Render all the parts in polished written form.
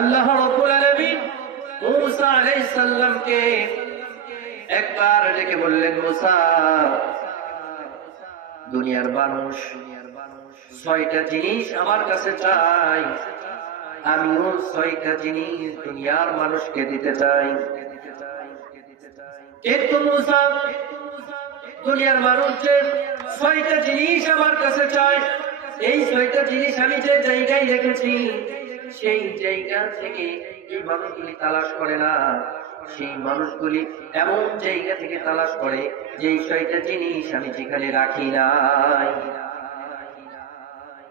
আল্লাহ রাব্বুল আলামিন মুসা আলাইহিস সালামকে একবার ডেকে বললেন, মুসা, দুনিয়ার মানুষ 6টা জিনিস আমার কাছে চাই, আমিও 6টা জিনিস দুনিয়ার মানুষকে দিতে চাই। কিন্তু মুসা, দুনিয়ার মানুষের 6টা জিনিস আমার কাছে চাই, এই 6টা জিনিস আমি যে জায়গায় রেখেছি সেই জায়গা থেকে এই মানুষগুলি তালাশ করে না, সেই মানুষগুলি এমন জায়গা থেকে তালাশ করে যেই 6টা জিনিস আমি যেখানে রাখি নাই।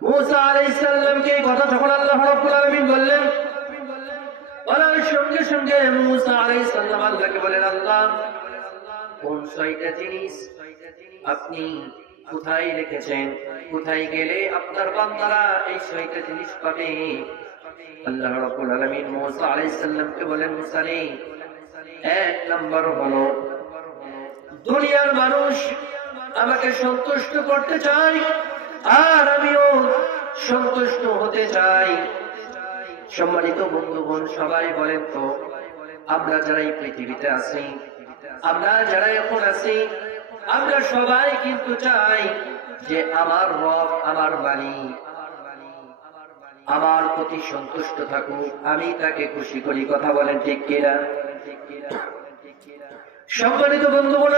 মুসা আলাইহিস সালামকে এই কথা যখন আল্লাহ রাব্বুল আলামিন বললেন, বলার সঙ্গে সঙ্গে মুসা আলাইহিস সালাম আল্লাহকে বলেন, আল্লাহ, কোন 6টা জিনিস আপনি কোথায় রেখেছেন? কোথায় গেলে আপনার বান্দারা এই 6টা জিনিস পাবে? আল্লাহ রাব্বুল আলামিন মুসা আলাইহিস সালামকে বলেন, মুসা রে, 1 নাম্বার হলো দুনিয়ার মানুষ আমাকে সন্তুষ্ট করতে চায় আর আমিও সন্তুষ্ট হতে চাই। সম্মানিত বন্ধুগণ, সবাই বলেন তো, আমরা যারা এই পৃথিবীতে আছি, আমরা যারা এখন আছি, আমরা সবাই কিন্তু চাই যে আমার রব, আমার মালিক আমার প্রতি সন্তুষ্ট থাকুক, আমি তাকে খুশি করি। কথা বলেন ঠিক কিনা? সম্মানিত বন্ধুগণ,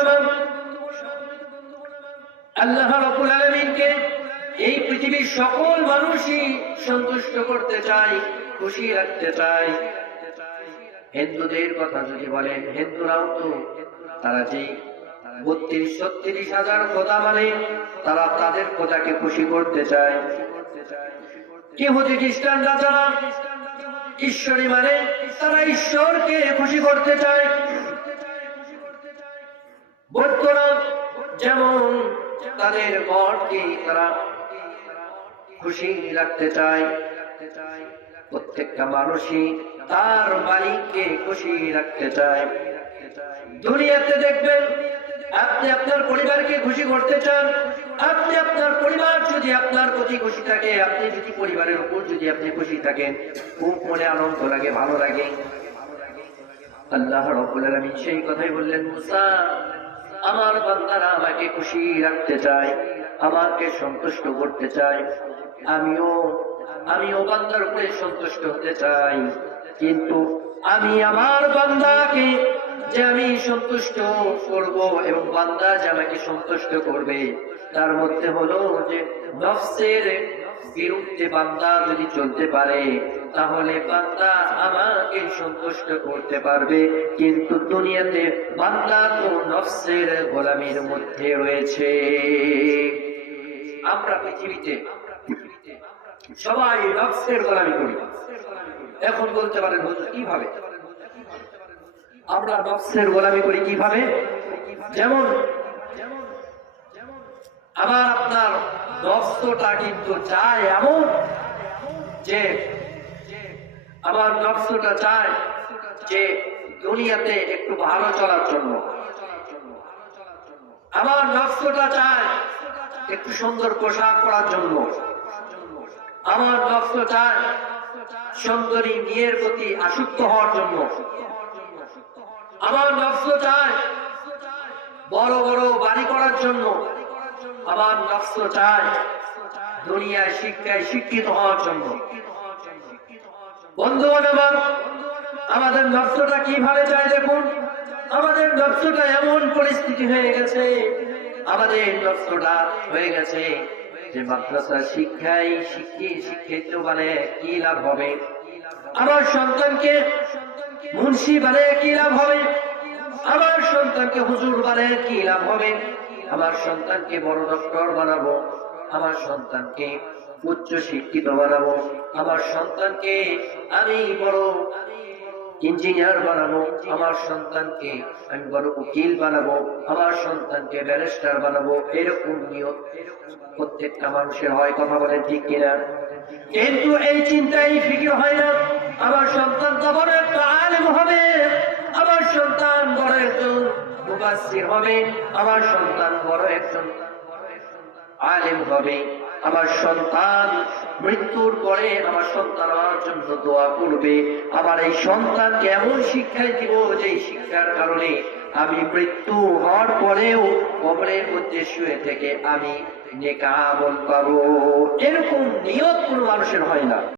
আল্লাহ রাব্বুল আলামিনকে এই পৃথিবীর সকল মানুষই সন্তুষ্ট করতে চায়, খুশি রাখতে চায়। হিন্দুদের কথা যদি বলেন, হিন্দুরাও তো তারা যে 32-36 হাজার খোদা মানে, তারা তাদের খোদাকে খুশি করতে চায়। ইহুদি খ্রিস্টানরা যারা ঈশ্বরী মানে, তারা ঈশ্বরকে খুশি করতে চায়। বৌদ্ধরা যেমন তাদের গডকে তারা খুশি রাখতে চায়। প্রত্যেকটা মানুষই তার মালিককে খুশি রাখতে চায়। দুনিয়াতে দেখবেন, আপনি আপনার পরিবারকে খুশি করতে চান, আপনি আপনার পরিবার যদি আপনার প্রতি খুশি থাকে, আপনি যদি পরিবারের উপর যদি আপনি খুশি থাকেন, খুব মনে আনন্দ লাগে, ভালো লাগে। আল্লাহ রাব্বুল আলামিন সেই কথাই বললেন, মুসা, আমার বান্দারা আমাকে খুশি রাখতে চায়, আমাকে সন্তুষ্ট করতে চায়, আমিও বান্দার উপরে সন্তুষ্ট হতে চাই। কিন্তু আমি আমার বান্দাকে যে আমি সন্তুষ্ট করব এবং বান্দা যে আমাকে সন্তুষ্ট করবে, তার মধ্যে হলো যে নফসের বিরুদ্ধে বান্দা যদি চলতে পারে, তাহলে বান্দা আমাকে সন্তুষ্ট করতে পারবে। কিন্তু দুনিয়াতে বান্দা তো নফসের গোলামির মধ্যে রয়েছে। আমরা পৃথিবীতে সবাই নফসের গোলামি করি। এখন বলতে পারেন, হুজুর কিভাবে? আমরা নফসের গোলামি করি কিভাবে? যেমন আমার আপনার নফসটা কিন্তু চায় এমন যে, আমার নফসটা চায় যে দুনিয়াতে একটু ভালো চলার জন্য, আমার নফসটা চায় একটু সুন্দর পোশাক পরার জন্য, আমার নফস চায় সুন্দরী মেয়ের প্রতি আসক্ত হওয়ার জন্য, আমার নফস চায় বড় বড় বাড়ি করার জন্য, আমার নফস চায় দুনিয়ায় শিক্ষায় শিক্ষিত হওয়ার জন্য। বন্ধুগণ আমার, আমাদের নফসটা কিভাবে চায় দেখুন। আমাদের নফসটা এমন পরিস্থিতি হয়ে গেছে, আমাদের নফসটা হয়ে গেছে যে মাদ্রাসা শিক্ষায় শিক্ষিত মানে কি লাভ হবে? আমার সন্তানকে মুন্সি বানায় কি লাভ হবে? আমার সন্তানকে হুজুর বানায় কি লাভ হবে? আমার সন্তানকে বড় ডক্টর বানাবো, আমার সন্তানকে উচ্চ শিক্ষিত বানাবো, আমার সন্তানকে আমি বড় ইঞ্জিনিয়ার বানাবো, আমার সন্তানকে আমি বড় উকিল বানাবো, আমার সন্তানকে ব্যারিস্টার বানাবো। এরকম নিয়ত প্রত্যেকটা মানুষের হয়। কথা বলেন ঠিক কিনা? কিন্তু এই চিন্তাই ফিকির হয় না, আমার সন্তান তো বড় একটা আলেম হবে, আমার সন্তান বড় একজন মুফাসসির হবে, আমার সন্তান বড় একজন আলেম হবে। আমার সন্তান মৃত্যুর পরে আমার সন্তান আমার জন্য দোয়া করবে, আমার এই সন্তানকে এমন শিক্ষাই দিব যে শিক্ষার কারণে আমি মৃত্যু হওয়ার পরেও কবরের মধ্যে শুয়ে থেকে আমি নেক আমল পাবো। এরকম নিয়ত কোনো মানুষের হয় না।